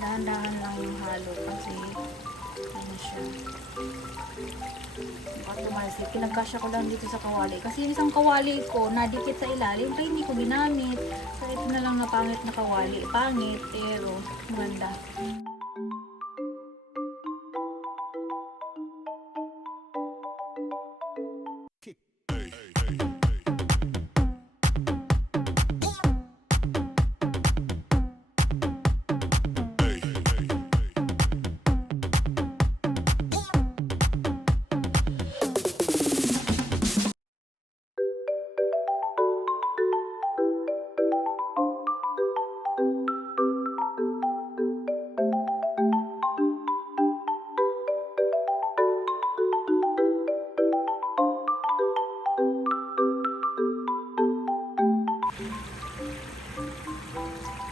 Dahan-dahan lang yung halo kasi ano siya. Baka tumalsik. Pinagkasya ko lang dito sa kawali. Kasi yung isang kawali ko nadikit sa ilalim kaya hindi ko ginamit. So ito na lang na pangit na kawali. Pangit pero maganda.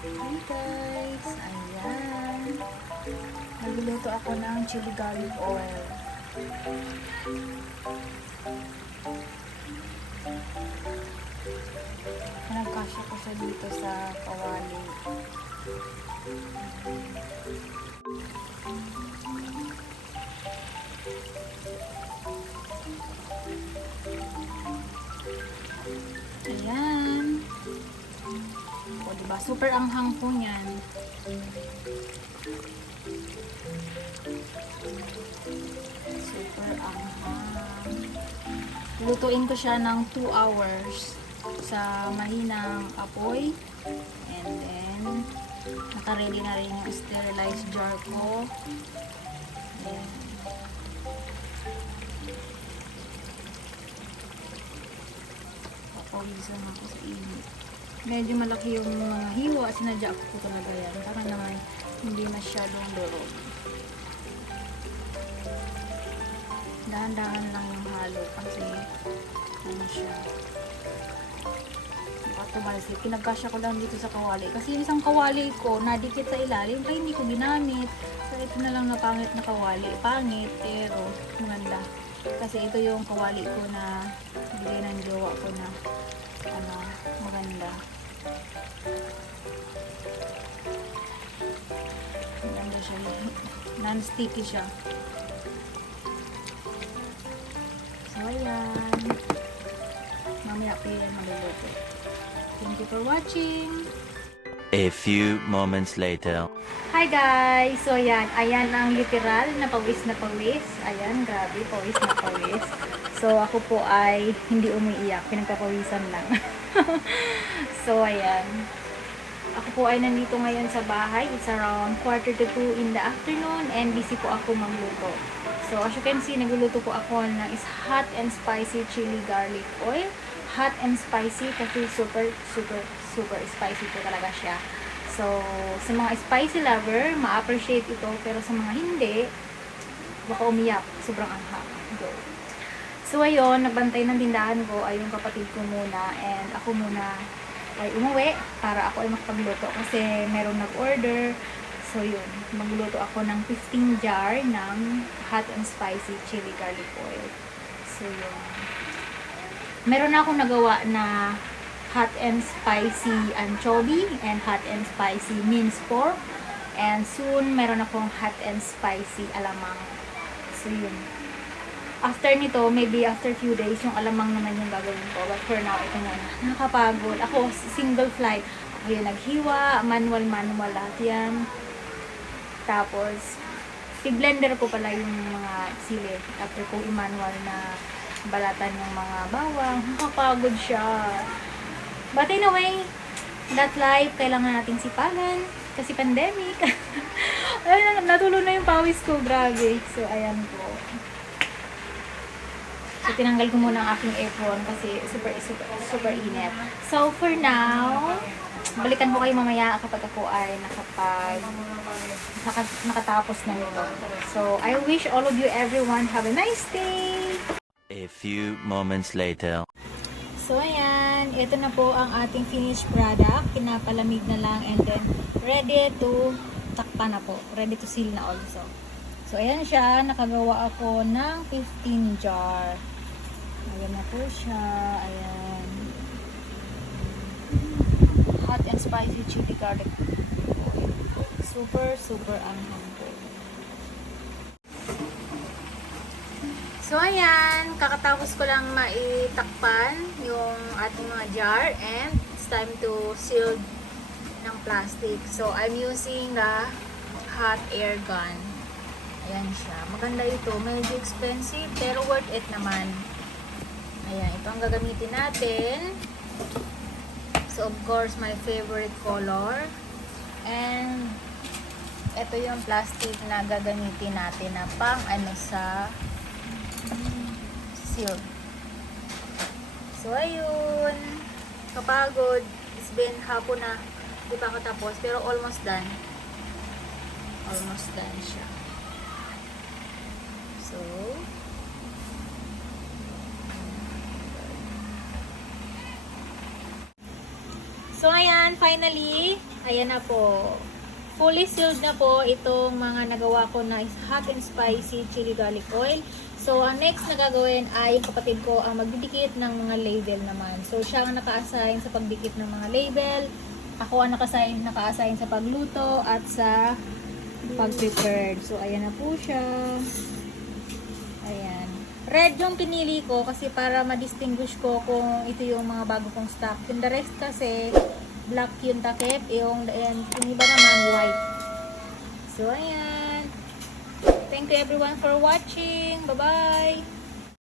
Hi guys! Ayan. Nagluluto ako ng chili garlic oil. Nagkasya ko siya dito sa kawali. Ayan. O, diba? Super anghang po niyan. Super anghang. Lutuin ko siya ng 2 hours sa mahinang apoy. And then, naka-ready na rin yung sterilized jar ko. Ayan. Papawisan ako sa init. Medyo malaki yung mga hiwa. Sinadya ko talaga yan. Para naman hindi masyadong durog. Dahan-dahan lang yung halo kasi ano siya. Baka tumalsik. Pinagkasya ko lang dito sa kawali. Kasi yung isang kawali ko nadikit sa ilalim kaya hindi ko ginamit. So ito na lang na pangit na kawali. Pangit pero maganda. Kasi ito yung kawali ko na bigay ng jowa ko na ano, maganda. Maganda siya. Non-sticky siya. So, ayan. Mamaya pa yan maluluto. Thank you for watching. A few moments later. Hi guys! So, ayan. Ayan ang literal na pawis na pawis. Ayan, grabe. Pawis na pawis. So, ako po ay hindi umiiyak. Pinagpapawisan lang. So, ayan. Ako po ay nandito ngayon sa bahay. It's around 1:45 in the afternoon and busy po ako magluto. So, as you can see, nagluluto po ako ng is hot and spicy chili garlic oil. Hot and spicy kasi super spicy po talaga siya. So, sa mga spicy lover, ma-appreciate ito. Pero sa mga hindi, baka umiyak. Sobrang anghang. Go. So, ayun, nagbantay ng tindahan ko ay yung kapatid ko muna and ako muna ay umuwi para ako ay makapagluto kasi meron nag-order. So, yun. Magluto ako ng 15 jar ng hot and spicy chili garlic oil. So, yun. Meron na akong nagawa na hot and spicy anchovy and hot and spicy minced pork. And soon, meron akong hot and spicy alamang. So, yun. After nito, maybe after few days, yung alamang naman yung gagawin ko. But for now, ito muna. Nakakapagod. Ako, single flight. Ako yung naghiwa, manual lahat yan. Tapos, i-blender ko pala yung mga sili. After ko i-manual na balatan yung mga bawang. Nakakapagod siya. But anyway, that life, kailangan nating sipagan. Kasi pandemic. Ayun, natulo na yung pawis ko. Grabe. So, ayan po. So, tinanggal ko muna ang aking apron kasi super init. So, for now, balikan ko kayo mamaya kapag ako ay nakatapos na nito. So, I wish all of you everyone have a nice day! A few moments later. So, ayan. Ito na po ang ating finished product. Pinapalamig na lang and then ready to takpan na po. Ready to seal na also. So, ayan siya. Nakagawa ako ng 15 jar. Ayan na po siya. Ayan. Hot and spicy chili garlic Super anghang po. So, ayan. Kakatapos ko lang maitakpan yung ating mga jar and it's time to seal ng plastic. So, I'm using the hot air gun. Ayan siya. Maganda ito. Medyo expensive pero worth it naman. Ayan. Ito ang gagamitin natin. So, of course, my favorite color. And ito yung plastic na gagamitin natin na pang ano sa seal. So, ayun. Kapagod. It's been hapon na. Di pa ako tapos. Pero almost done. Almost done siya. So, ayan. Finally, ayan na po. Fully sealed na po itong mga nagawa ko na hot and spicy chili garlic oil. So, ang next na gagawin ay yung kapatid ko ang magdidikit ng mga label naman. So, siya ang naka-assign sa pagdikit ng mga label. Ako ang naka-assign sa pagluto at sa pag-prepared. So, ayan na po siya. Ayan. Red yung pinili ko kasi para ma-distinguish ko kung ito yung mga bago kong stock. Yung the rest kasi, black yung takip. Yung iba naman, white. So, ayan. Thank you everyone for watching. Bye-bye!